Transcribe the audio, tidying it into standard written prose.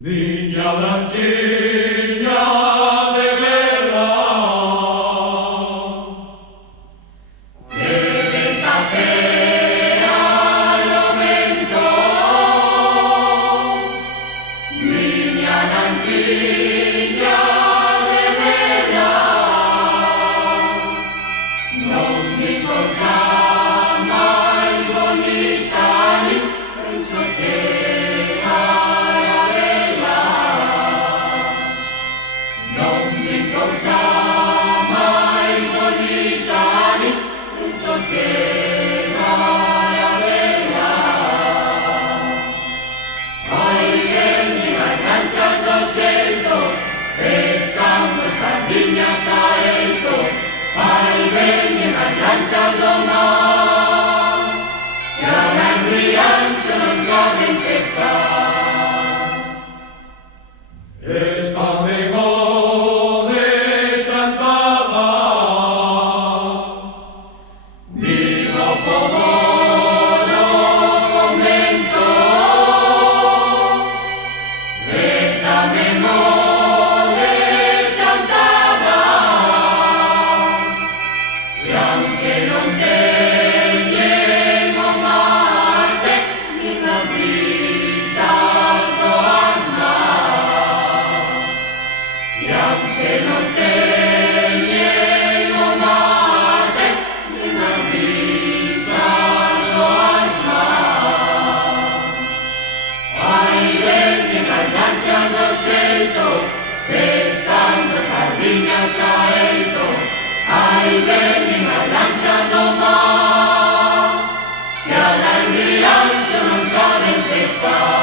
Niña blanquilla de vela, que ventatea lo vento, niña blanquilla de vela, non mi cosa mai bonita ni penso c'era la vela, non mi cosa mai bonita ni penso c'era la vela. Ai vegni arranciando scelto, pescando sardinas a elto, ai vegni arranciando mar, e ahora en crianza non saben pescar. e tamén o de chantada, Vivo como no convento, e tamén o de chantada, e aunque non teñen o marte, nin as brisas do asmar, e aunque non teñen o marte, nin as brisas do asmar. Ai veñen as lanchas do xeito, pescando sardiñas a elto, ai veñen as lanchas do mar, que a la enrianza non saben pescar.